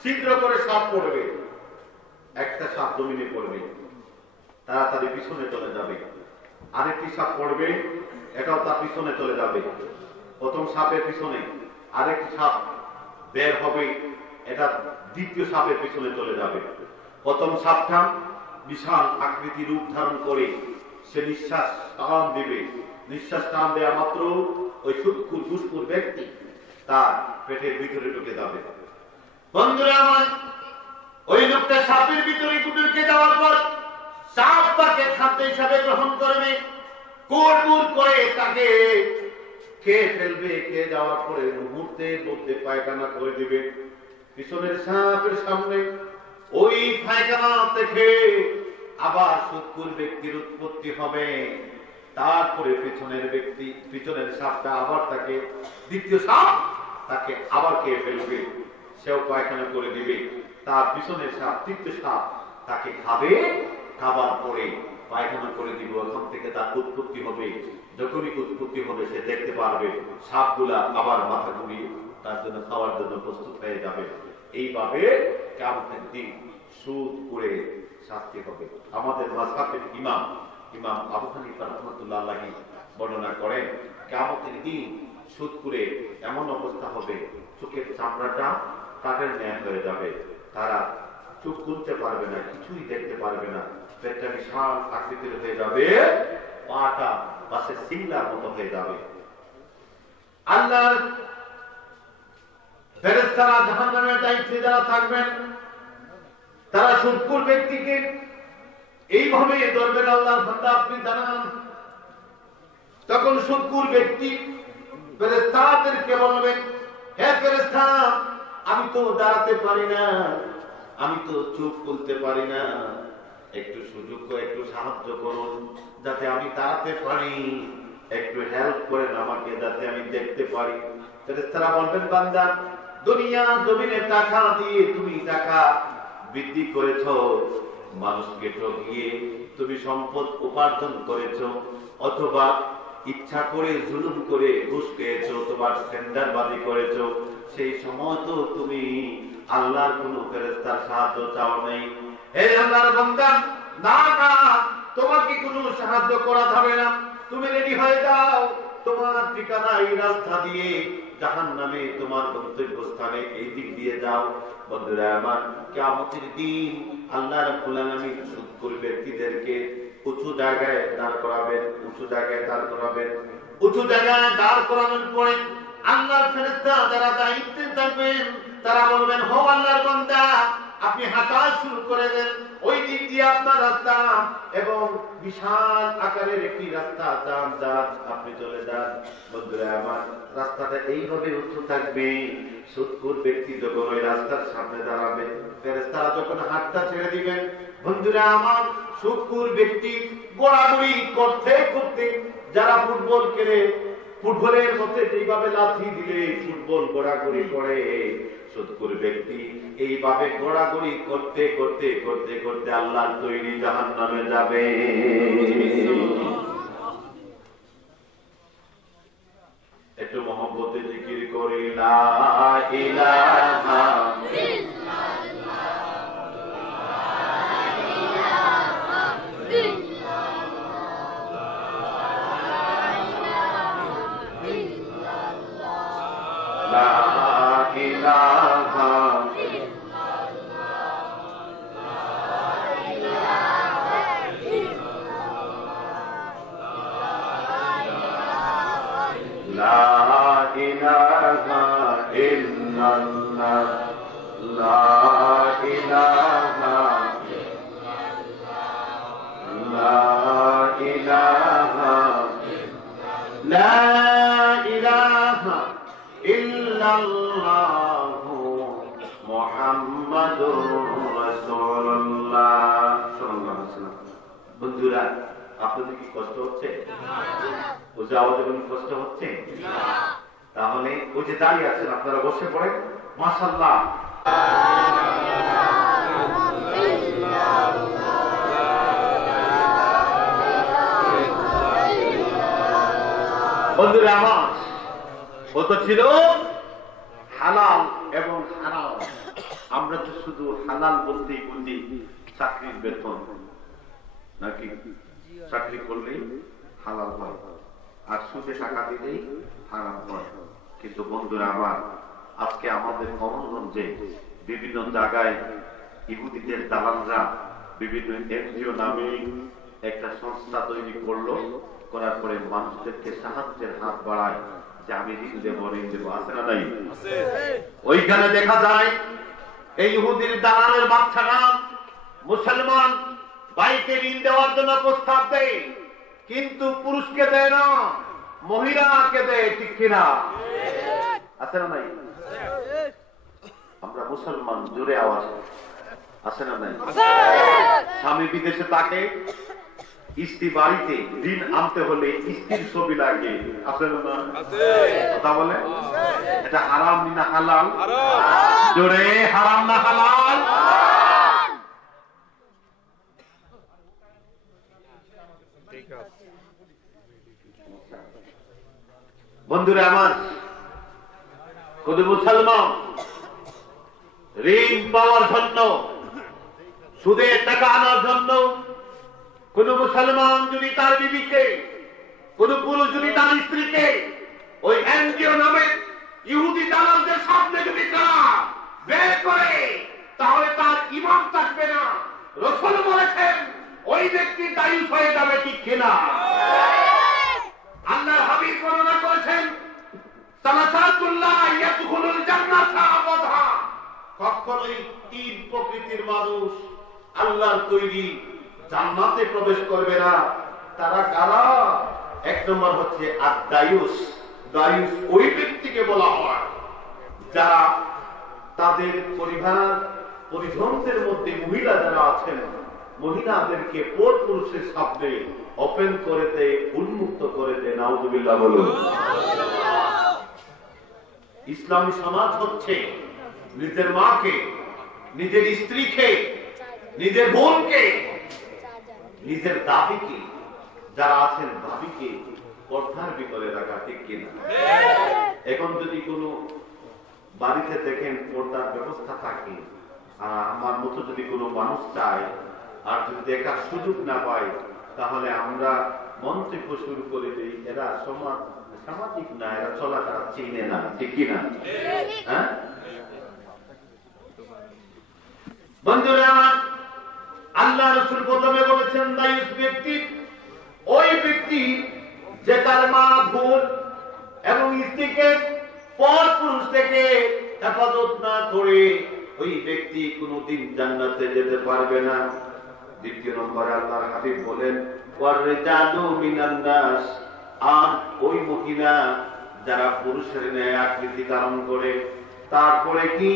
শীঘ্র করে সাপ পড়বে। একটা সাপ জমিনে পড়বে, তাড়াতাড়ি পিছনে চলে যাবে। আরেকটি সাপ পড়বে, এটাও তার পিছনে চলে যাবে। প্রথম সাপের পিছনে আরেকটি সাপ বের হবে, এটা দ্বিতীয় সাপের পিছনে চলে যাবে। প্রথম সাপটা বিশাল আকৃতি রূপ ধারণ করে সে নিঃশ্বাস টান দিবে। নিঃশ্বাস টান দেওয়া মাত্র ওই সুদখোর ঘুষখোর ব্যক্তি তার পেটের ভিতরে ঢুকে যাবে। বন্ধুরা আমার, ওই লোকটা সাপের ভিতরে ঢুকে যাওয়ার পর সাপ তাকে খাদ্য হিসাবে গ্রহণ করবে, কোড়মুড় করে তাকে খেয়ে ফেলবে। খেয়ে যাওয়ার পরে মুহূর্তের মধ্যে পায়খানা করে দিবে। পিছনের সাপের সামনে ওই পায়খানা থেকে আবার সুদখোর ব্যক্তির উৎপত্তি হবে। তারপরে পিছনের সাপটা আবার তাকে, দ্বিতীয় সাপ তাকে আবার খেয়ে ফেলবে, সেও পায়খানা করে দিবে। তার পিছনের সাপ, তৃতীয় সাপ তাকে খাবে, খাবার পরে পায়খানা করে দিব। ওখান থেকে তার উৎপত্তি হবে। যখনই উৎপত্তি হবে সে দেখতে পারবে সাপগুলা আবার মাথা ঘুরিয়ে তার জন্য খাওয়ার জন্য প্রস্তুত হয়ে যাবে। এইভাবে কিয়ামতের দিন সুদ করে শাস্তি হবে। আমাদের মাযহাবের ইমাম আবু হানিফা রাহমাতুল্লাহ আলাইহি বর্ণনা করেন, কিয়ামতের দিন সুদ করে এমন অবস্থা হবে, চোখের চামড়াটা কাঠের ন্যায় হয়ে যাবে। তারা চোখ খুলতে পারবে না, কিছুই দেখতে পারবে না। পেটটা বিশাল আকৃতির হয়ে যাবে, পাটা বাসের সিংলার মতো হয়ে যাবে। আল্লাহর ফেরেশতারা জাহান্নামের দায়িত্বে যারা থাকবেন, তারা সুদখোর ব্যক্তিকে এইভাবে ধরবেন, আল্লাহর বান্দা আপনি জানান। তখন সুদখোর ব্যক্তি ফেরেশতাদেরকে বলবেন, হে ফেরেশতা, আমি তো দাঁড়াতে পারি না, আমি তো চোখ খুলতে পারি না, একটু সুযোগ, একটু সাহায্য করুন যাতে আমি দাঁড়াতে পারি, একটু হেল্প করেন আমাকে যাতে আমি দেখতে পারি। ফেরেশতারা বলবেন, বান্দা, দুনিয়া জমিনে টাকা দিয়ে তুমি টাকা বৃদ্ধি করেছো, মানুষকে ঠকিয়ে তুমি সম্পদ উপার্জন করেছো, অথবা ইচ্ছা করে জুলুম করে ঘুষ খেয়েছো, তোমার টেন্ডারবাজি করেছো, সেই সময় তো তুমি আল্লাহর কোন ফেরেশতার সাহায্য চাও নাই। হে আল্লাহর বান্দা, না না, তোমাকে কোনো সাহায্য করা যাবে না, তুমি রেডি হয়ে যাও, তোমার ঠিকানা এই রাস্তা দিয়ে জাহান্নামে, তোমার গন্তব্যস্থানে এই দিক দিয়ে যাও। বন্ধুরা আমার, কিয়ামতের দিন আল্লাহ রাব্বুল আলামিন সুদখোর ব্যক্তিদেরকে উঁচু জায়গায় দাঁড় করাবেন, উঁচু জায়গায় দাঁড় করাবেন। উঁচু জায়গায় দাঁড় করানোর পরে আল্লাহর ফেরেশতা যারা দায়িত্বে থাকবেন তারা বলবেন, হো আল্লাহর বান্দা, আপনি হাঁটা শুরু করে দেন, ওই দিক দিয়ে আপনার রাস্তা এবং বিশাল আকারের একটি রাস্তা, যান যান আপনি চলে যান। বন্ধুরা আমার, রাস্তাটা এইভাবে উঁচু থাকবে, সুদখোর ব্যক্তি যখন ওই রাস্তার সামনে দাঁড়াবে, ফেরেশতারা যখন হাতটা ছেড়ে দিবেন, বন্ধুরা আমার, সুদখোর ব্যক্তি গোড়াগুড়ি করতে করতে, যারা ফুটবল খেলে ফুটবলের মধ্যে যেভাবে লাথি দিলে ফুটবল গোড়াগুড়ি করে, সুদখোর ব্যক্তি এইভাবে গোড়াগুড়ি করতে করতে করতে করতে আল্লাহর তৈরি জাহান্নামে যাবে। একটু মহব্বতে জিকির করি লা ইলাহা বন্ধুরা, আপনাদের কি কষ্ট হচ্ছে? বুঝে আমাদের কোনো কষ্ট হচ্ছে? তাহলে ওই যে দাঁড়িয়ে আছেন আপনারা বসে পড়েন। মাশাআল্লাহ, বন্ধুরা আমার, ও তো ছিল হালাল এবং হারাম। আমরা তো শুধু হালাল বলতেই বুঝি চাকরির বেতন, নাকি চাকরি করলেই হালাল হয়, আর সুদে টাকা দিলেই হারাম হয়। কিন্তু বন্ধুরা আমার, আজকে আমাদের কমলগঞ্জে বিভিন্ন জায়গায় ইহুদিদের দালালরা বিভিন্ন এনজিও নামে একটা সংস্থা তৈরি করলো, করার পরে মানুষদেরকে সাহায্যের হাত বাড়ায় যে আমি ঋণ দেবো, ঋণ দেবো, আছে না নাই? ওইখানে দেখা যায় এই ইহুদির দালালের বাচ্চারা মুসলমান ভাইকে ঋণ দেওয়ার জন্য প্রস্তাব দেয়, কিন্তু পুরুষকে দেয় না, মহিলাকে দেয়, ঠিক কিনা? আছে না নাই? আমরা মুসলমান, জোরে আওয়াজ আছে না নাই? স্বামী বিদেশে তাকে, স্ত্রী বাড়িতে ঋণ আনতে হলে স্ত্রীর ছবি লাগে, আছে না? কথা বলে, এটা হারাম না হালাল? জোরে, হারাম না হালাল? বন্ধুরা আমার, কোন মুসলমান ঋণ পাওয়ার জন্য, সুদের টাকা আনার জন্য, কোন মুসলমান যদি তার বিবিকে, কোন পুরুষ যদি তার স্ত্রীকে ওই এনজিও নামে ইহুদি দালালদের সামনে যদি তারা বের করে, তাহলে তার ঈমান থাকবে না। রাসূল বলেছেন ওই ব্যক্তি দায়ুস হয়ে যাবে, ঠিক কিনা? আল্লাহর হাবিব বর্ণনা করেছেন, সালাসাতুল্লাহ ইয়াদখুলুল জান্নাতা আবাদা। কখনোই তিন প্রকৃতির মানুষ আল্লাহর তৈরি জান্নাতে প্রবেশ করবে না। তারা কারা? এক নম্বর হচ্ছে আদ-দায়ুস। দায়ুস ওই ব্যক্তিকে বলা হয় যারা তাদের পরিবার পরিজনদের মধ্যে মহিলা যারা আছেন, মহিলাদেরকে পর পুরুষের সামনে ওপেন করে দেয়, উন্মুক্ত করে দেয়। নাউযুবিল্লাহ বলুন। ইসলামী সমাজ হচ্ছে নিজের মাকে, নিজের স্ত্রীকে, নিজের বোনকে, নিজের দাবিকে, যারা আছেন ভাবিকে পর্দার ভিতরে রাখা, ঠিক কিনা? এখন যদি কোনো বাড়িতে দেখেন পর্দার ব্যবস্থা থাকে, আর আমার মতো যদি কোনো মানুষ চায় আর যদি দেখার সুযোগ না পায়, তাহলে আমরা মন্তব্য শুরু করে দিই, এরা সামাজিক না, এরা চলাফেরা চিনে না, ঠিক কিনা? হ্যাঁ বন্ধুরা আমার, আল্লাহ রাসূল প্রথমে বলেছেন দায়ুস ব্যক্তি ওই ব্যক্তি যে তার মা, বোন এবং স্ত্রীকে পর পুরুষ থেকে হেফাজত না করে, ওই ব্যক্তি কোনদিন জান্নাতে যেতে পারবে না। দ্বিতীয় নম্বরে আল্লাহর হাবিব বলেন ওয়াররিজালু মিনান নাস, আর ওই মহিলা যারা পুরুষের ন্যায় আকৃতি ধারণ করে। তারপরে কি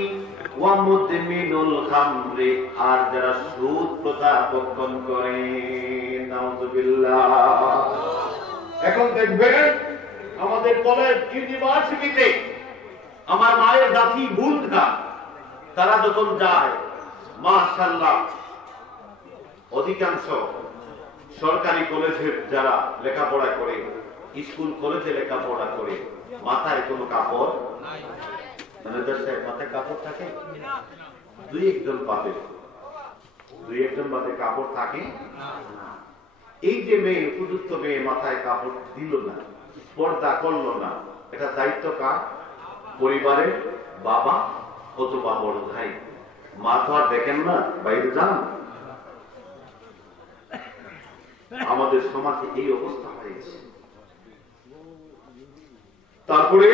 ওয়ামুদমিনুল খামরি, আর যারা সুদ প্রথা ভক্ষণ করে। নাউযুবিল্লাহ। এখন দেখবেন আমাদের কলেজ ইউনিভার্সিটিতে আমার মায়ের জাতি বোনরা তারা যখন যায়, মাশাআল্লাহ অধিকাংশ সরকারি কলেজের যারা লেখাপড়া করে, স্কুল কলেজে লেখাপড়া করে, মাথায় কোনো কাপড় নাই। মাথায় কাপড় থাকে দুই একজন বাদে কাপড় থাকে না। এই যে মেয়ে, উপযুক্ত মেয়ে মাথায় কাপড় দিল না, পর্দা করলো না, এটা দায়িত্ব কার? পরিবারের বাবা অথবা বড় ভাই। মা তো আর দেখেন না, বাইরে যান। আমাদের সমাজে এই অবস্থা হয়েছে। তারপরে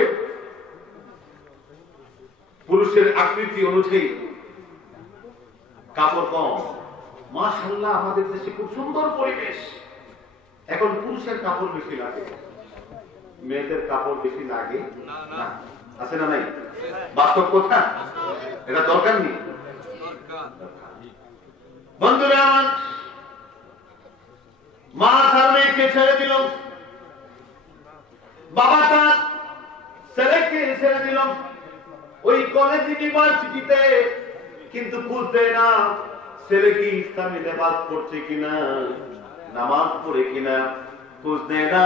পুরুষের আকৃতি অনুযায়ী কাপড় কম। মাশাআল্লাহ আমাদের দেশে খুব সুন্দর পরিবেশ। এখন পুরুষের কাপড় বেশি লাগে, মেয়েদের কাপড় বেশি লাগে না। আছে না নাই? বাস্তব কথা, এটা দরকার নেই। বন্ধুরা আমার, মা তার মেয়েকে ছেড়ে দিল, বাবা তার ছেলেকে ছেড়ে দিল ওই কলেজ ইউনিভার্সিটিতে, কিন্তু বুঝবে না ছেলে কি ইসলামী নামাজ পড়ছে কিনা, নামাজ পড়ে কিনা, খোঁজ নেয় না।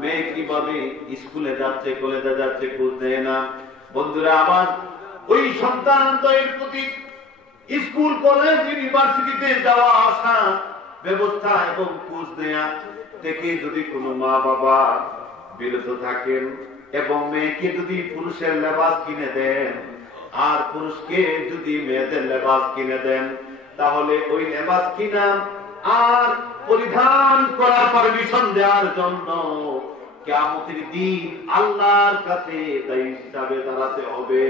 মেয়ে কিভাবে স্কুলে যাচ্ছে, কলেজে যাচ্ছে, খোঁজ নেয় না। বন্ধুরা আবার ওই সন্তানদের প্রতি স্কুল কলেজ ইউনিভার্সিটিতে যাওয়া আসা ব্যবস্থা এবং খোঁজ নেয়া থেকে যদি কোনো মা বাবা বিরত থাকেন এবং মেয়েকে যদি পুরুষের লেবাস কিনে দেন আর পুরুষকে যদি মেয়েদের লেবাস কিনে দেন, তাহলে ওই লেবাস কিনা আর পরিধান করার পারমিশন দেওয়ার জন্য কিয়ামতের দিন আল্লাহর কাছে দায়ী হিসাবে দাঁড়াতে হবে।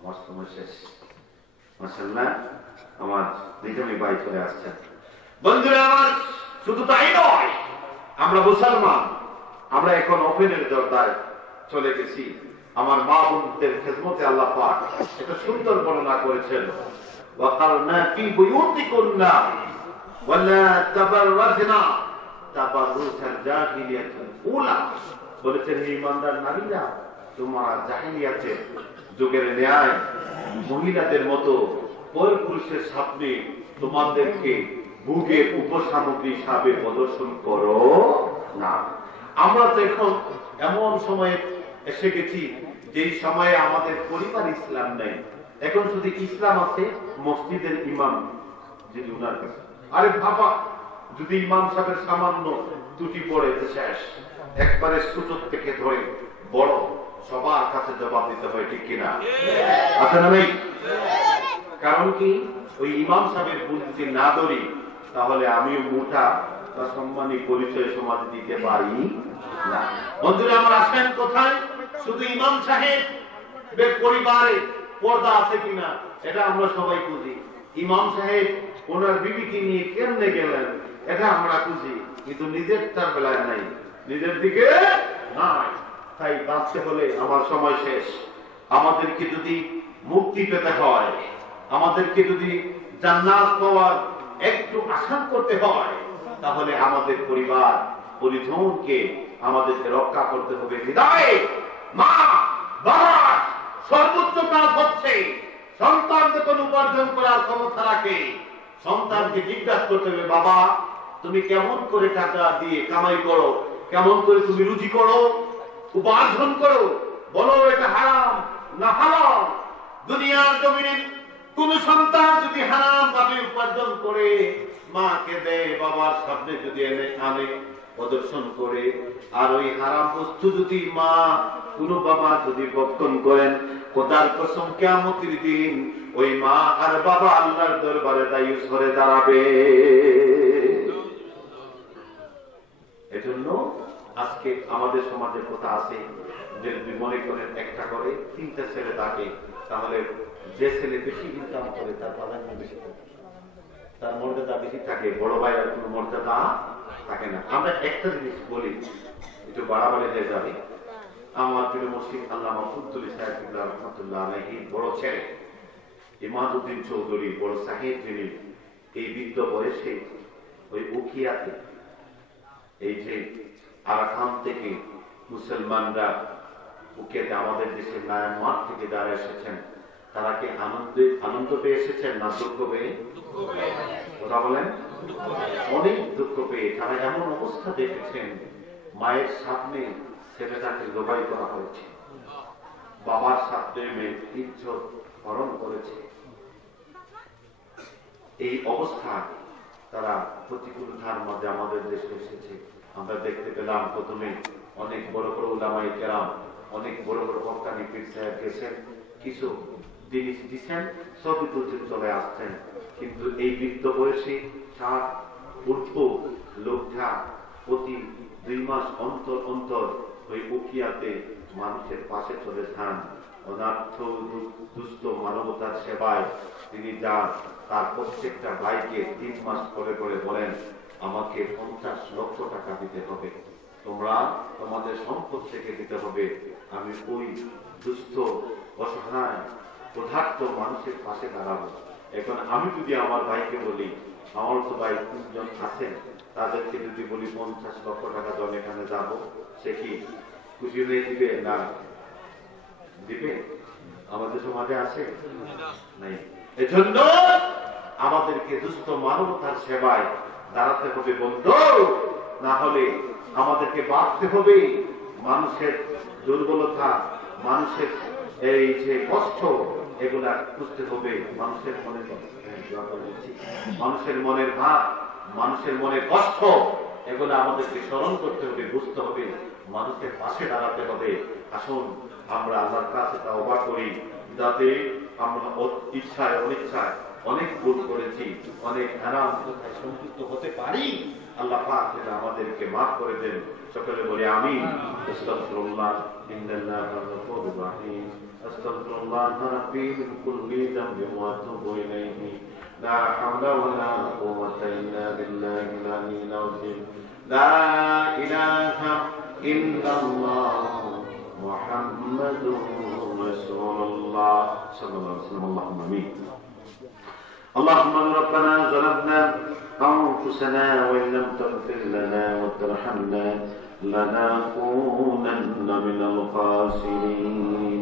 আমার সময় শেষ। মাশাআল্লাহ আমার দুইজনই ভাই চলে আসছেন। বন্ধুরা আমার, শুধু তাই নয়, আমরা মুসলমান, আমরা এখন ওপেনের দরজায় চলে গেছি। আমার মা বোনদের খেদমতে আল্লাহ পাক একটা সুন্দর বর্ণনা করেছেন, ওয়াকারনা ফি বুয়ুতিকুন্না ওয়ালা তাবাররাজনা তাবাররুজাল জাহিলিয়াতুল উলা। বলেছেন হে ঈমানদার নারীরা, তোমরা জাহিলিয়াতের যুগের ন্যায় মহিলাদের মতো পরপুরুষের সামনে তোমাদেরকে ভোগের উপসামগ্রী হিসাবে প্রদর্শন করো না। আমরা তো এখন এমন সময়ে এসে গেছি যেই সময়ে আমাদের পরিবার ইসলাম নেই। এখন শুধু ইসলাম আছে মসজিদের ইমাম যদি উনার কাছে। আরে বাবা, যদি ইমাম সাহেবের সামান্য ত্রুটি পড়ে শেষ, একবারে ছোট থেকে ধরে বড় সবার কাছে জবাব দিতে হয়, ঠিক কিনা? আছে না নেই? কারণ কি, ওই ইমাম সাহেবের ভুল যদি না ধরি তাহলে আমিও মোটা বা সম্মানী পরিচয় সমাজে দিতে পারি না। বন্ধুরা আমার, আসেন কোথায়? শুধু ইমাম সাহেব পরিবারে পর্দা আছে কিনা এটা আমরা সবাই খুঁজি। ইমাম সাহেব ওনার বিবিকে নিয়ে কেমনে গেলেন এটা আমরা খুঁজি, কিন্তু নিজের তার বেলায় নাই, নিজের দিকে নাই। তাই বাঁচতে হলে, আমার সময় শেষ, আমাদেরকে যদি মুক্তি পেতে হয়, আমাদেরকে যদি জান্নাত পাওয়ার একটু আশা করতে হয়, তাহলে আমাদের পরিবার পরিজনকে আমাদেরকে রক্ষা করতে হবে। হৃদয়ে মা বাবা সর্বোচ্চ কাজ হচ্ছে সন্তান যখন উপার্জন করার ক্ষমতা রাখে, সন্তানকে জিজ্ঞাসা করতে হবে, বাবা তুমি কেমন করে টাকা দিয়ে কামাই করো, কেমন করে তুমি রুজি করো, উপার্জন করো, বলো এটা হারাম না হালাল। দুনিয়ার জমিনে কোন সন্তান যদি হারাম ভাবে উপার্জন করে মাকে দেয়, বাবার সামনে যদি এনে আনে প্রদর্শন করে, আর ওই হারাম বস্তু যদি মা কোন বাবা যদি ভক্ষণ করেন, খোদার কসম কিয়ামতের দিন ওই মা আর বাবা আল্লাহর দরবারে দায়ী সরে দাঁড়াবে। এজন্য আজকে আমাদের সমাজের কথা আছে যে মনে করেন একটা করে তিনটা ছেলে থাকে, তাহলে যে ছেলে বেশি ইনকাম করে তার প্রাধান্য বেশি থাকে, তার মর্যাদা বেশি থাকে, বড় ভাইয়ের কোনো মর্যাদা থাকে না। আমরা একটা জিনিস বলি, একটু বাড়াবাড়ি হয়ে যাবে। আমার প্রিয় মুর্শিদ আল্লামা ফুদ্দুলী সাহেব রহমাতুল্লাহ আলাইহি বড় ছেলে ইমাদউদ্দিন চৌধুরী বড় সাহেব, যিনি এই বৃদ্ধ বয়সে ওই উখিয়াতে, এই যে আরাকান থেকে মুসলমানরা উখিয়াতে আমাদের দেশের মায়ানমার থেকে যারা এসেছেন, তারা কি আনন্দ পেয়ে এসেছেন না দুঃখ পেয়ে? কথা বলেন। অনেক দুঃখ পেয়ে তারা এমন অবস্থা দেখেছেন, মায়ের সামনে ছেলেটাকে জবাই করা হয়েছে, বাবার সামনে মেয়ের ইজ্জত হরণ করেছে। এই অবস্থা তারা প্রতিকূলতার মধ্যে আমাদের দেশে এসেছে। আমরা দেখতে পেলাম প্রথমে অনেক বড় বড় উলামায়ে কেরাম, অনেক বড় বড় হক্কানি পীর সাহেব গেছেন, কিছু জিনিস দিচ্ছেন, ছবি তুলতে চলে আসছেন। কিন্তু এই বৃদ্ধ বয়সে 60 ঊর্ধ্ব লোকটা প্রতি 2 মাস অন্তর অন্তর ওই উকিয়াতে মানুষের পাশে চলে যান, অনার্থ দুস্থ মানবতার সেবায় তিনি যান। তার প্রত্যেকটা ভাইকে 3 মাস পরে পরে বলেন, আমাকে 50 লক্ষ টাকা দিতে হবে, তোমরা তোমাদের সম্পদ থেকে দিতে হবে, আমি ওই দুস্থ অসহায় ক্ষুধার্ত মানুষের পাশে দাঁড়াবো। এখন আমি যদি আমার ভাইকে বলি, আমার তো ভাই 3 জন আছেন, তাদেরকে যদি বলি 50 লক্ষ টাকা জন এখানে যাব, সে কি খুশি হয়ে দিবে না দিবে? আমাদের সমাজে আছে নাই। এজন্য আমাদেরকে দুস্থ মানবতার সেবায় দাঁড়াতে হবে বন্ধু, না হলে আমাদেরকে বাঁচতে হবে মানুষের দুর্বলতা, মানুষের এই যে কষ্ট, এগুলা বুঝতে হবে। মানুষের মনের ভাব, মানুষের মনের কষ্ট, এগুলো আমাদেরকে স্মরণ করতে হবে, বুঝতে হবে, মানুষের পাশে দাঁড়াতে হবে। আসুন আমরা আল্লাহর কাছে তওবা করি, যাতে আমরা ইচ্ছায় অনিচ্ছায় অনেক ভুল করেছি, অনেক হারাম কথায় সম্পৃক্ত হতে পারি। আল্লাহ পাক যেন আমাদেরকে মাফ করে দেন। সকলে বলি আমিন। আস্তাগফিরুল্লাহ ইন্নাল্লাহা গফুরুর রাহিম। আস্তাগফিরুল্লাহ রাব্বি মিন কুল্লি যামবিন ওয়া আতুবু ইলাইহি। লা হাওলা ওয়া লা কুওয়াতা ইল্লা বিল্লাহিল আলিয়্যিল আযীম। লা ইলাহা ইল্লাল্লাহ মুহাম্মাদুর রাসূলুল্লাহ সাল্লাল্লাহু আলাইহি ওয়াসাল্লাম। আল্লাহুম্মা আমিন। اللهم ربنا ظلمنا أنفسنا وإن لم تغفر لنا وترحمنا لنكونن من الخاسرين.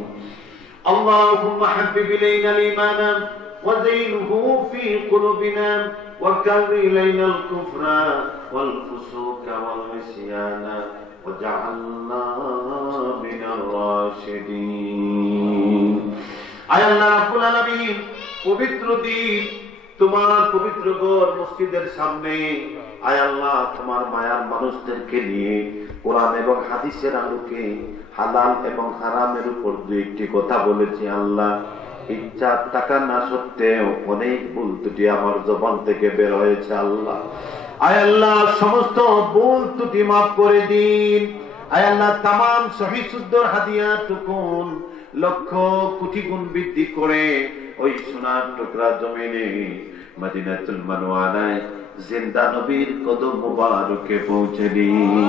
اللهم حبب إلينا الإيمان وزينه في قلوبنا وكره إلينا الكفر والفسوق والعصيان واجعلنا من الراشدين. আয় আল্লাহ রাব্বুল আলামিন, পবিত্র দিন, তোমার পবিত্র ঘর মসজিদের সামনে, আয় আল্লাহ তোমার মায়ার মানুষদেরকে নিয়ে কোরআন এবং হাদিসের আলোকে হালাল এবং হারামের উপর 2-1টি কথা বলেছি। আল্লাহ, ইচ্ছা টাকা না সত্ত্বেও অনেক ভুল ত্রুটি আমার জবান থেকে বের হয়েছে। আল্লাহ, আয় আল্লাহ সমস্ত ভুল ত্রুটি মাফ করে দিন। আয় আল্লাহ তামাম সহিহ শুদ্ধর হাদিয়া টুকুন লক্ষ কোটি গুণ বৃদ্ধি করে ওই সোনার টুকরা জমিনে মদিনাতুল মুনাওয়ারায় জিন্দা নবীর কদম মুবারকে পৌঁছে দিন।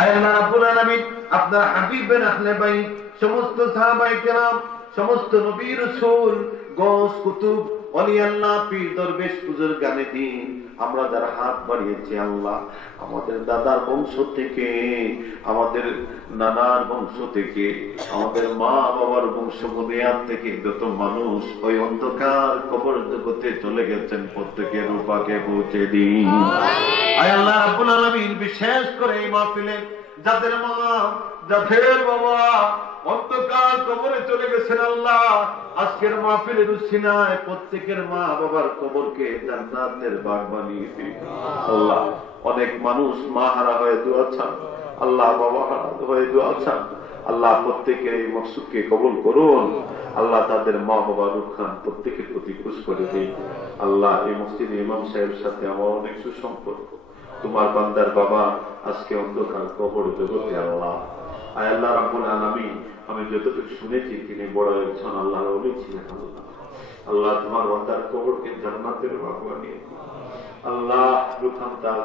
আয় আল্লাহ রাব্বুল আলামিন, আপনার হাবিবের আহলে বাইত, সমস্ত সাহাবায়ে কেরাম, সমস্ত নবী রাসূল, গৌস কুতুব, ওলি আল্লাহ, পীর দরবেশ, বুজুর্গানে দ্বীন, আমরা যারা হাত বাড়িয়েছি আল্লাহ, আমাদের দাদার বংশ থেকে, আমাদের নানার বংশ থেকে, আমাদের মা বাবার বংশ বুনিয়াদ থেকে যত মানুষ ওই অন্ধকার কবর জগতে চলে গেছেন, প্রত্যেকের রূপাকে পৌঁছে দিন। আয় আল্লাহ রাব্বুল আলামিন, বিশেষ করে এই মাহফিলে যাদের মা, যাদের বাবা অন্ধকার কবরে চলে গেছেন, আল্লাহ আজকের মাহফিলের উসিলায় প্রত্যেকের মা বাবার কবরকে জান্নাতের বাগ বানিয়ে দিন। আল্লাহ, অনেক মানুষ মা হারা হয়ে দোয়া চান, আল্লাহ বাবা হারা হয়ে দোয়া চান, আল্লাহ প্রত্যেকের এই মকসুদকে কবুল করুন। আল্লাহ তাদের মা বাবা রুখান প্রত্যেকের প্রতি খুশ করে দিন। আল্লাহ, এই মসজিদে ইমাম সাহেবের সাথে আমার অনেক সুসম্পর্ক। তোমার বান্দার বাবা আজকে অন্ধকার কবর জগতে, আল্লাহ আয় আল্লাহ রাব্বুল আলামিন আমি যতটুকু শুনেছি তিনি বড় একজন আল্লাহর ওলি ছিলেন। আল্লাহ আল্লাহ তোমার বান্দার কবরকে জান্নাতের বাগান বানিয়ে দিন। আল্লাহ রুখান্তাল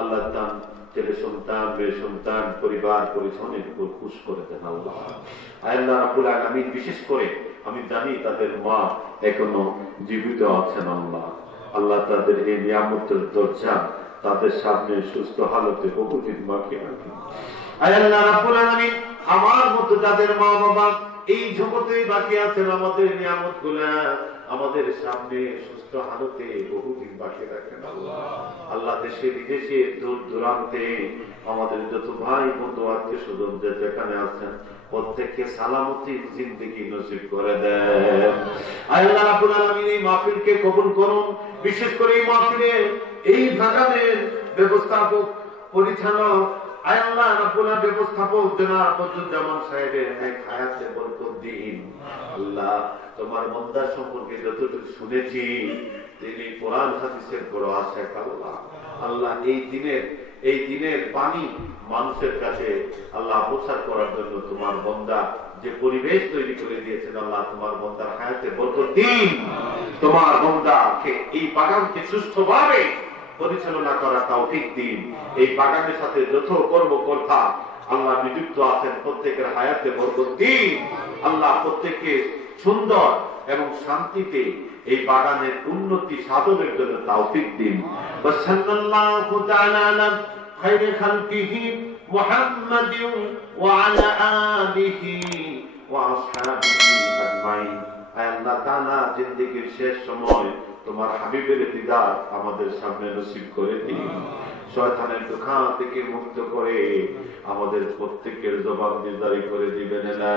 আল্লাহ দান ছেলে সন্তান মেয়ে সন্তান পরিবার পরিজনের উপর খুশ করে দেন। আল্লাহ আল্লাহ রাব্বুল আলামিন বিশেষ করে আমি জানি তাদের মা এখনো জীবিত আছেন। আল্লাহ আল্লাহ তাদের এই নিয়ামতের দরজা তাদের সামনে সুস্থ হালতে বহুদিন বাকি রাখেন। আল্লাহ রাব্বুল আলামিন আমার মতো যাদের মা বাবা এই জগতে বাকি আছেন আমাদের নিয়ামত গুলা আমাদের সামনে সুস্থ হালতে বহুদিন বাকি রাখেন। আল্লাহ আল্লাহ দেশে বিদেশে দূর দূরান্তে আমাদের যত ভাই বন্ধু আত্মীয় স্বজন যেখানে আছেন প্রত্যেককে সালামতি জিন্দেগি নসিব করে দেন। আল্লাহ রাব্বুল আলামিন এই মাহফিলকে কবুল করুন। বিশেষ করে এই মাহফিলে এই বাগানের ব্যবস্থাপক পরিচালক আল্লাহ রাব্বুল আলামিন ব্যবস্থাপক জনাব বদরুজ্জামান সাহেবের এক হায়াতে বরকত দিন। আল্লাহ তোমার বান্দা সম্পর্কে যতটুকু শুনেছি তিনি কোরআন হাদিসের বড় আশিক। আল্লাহ আল্লাহ এই দিনের বাণী মানুষের কাছে আল্লাহ প্রচার করার জন্য তোমার বান্দা যে পরিবেশ তৈরি করে দিয়েছেন আল্লাহ তোমার বান্দার হায়াতে বরকত দিন। তোমার বান্দাকে এই বাগানকে সুস্থভাবে পরিচালনা করা তৌফিক দিন। এই বাগানের সাথে যত কর্মকর্তা আল্লাহ নিযুক্ত আছেন প্রত্যেকের হায়াতে বরকত দিন। আল্লাহ প্রত্যেককে সুন্দর এবং শান্তিতে এই বাগানের উন্নতি সাধনের জন্য তৌফিক দিন। সাল্লাল্লাহু তাআলা আলা খায়রি খালকিহি মুহাম্মাদিন ওয়া আলা আলিহি ওয়া আসহাবিহি আজমাইন। আল্লাহ তাআলা জিন্দেগীর শেষ সময় তোমার হাবিবের দিদার আমাদের সামনে নসিব করে দিন। শয়তানের ধোঁকা থেকে মুক্ত করে আমাদের প্রত্যেকের জবাবদিহি করে দিবেন না।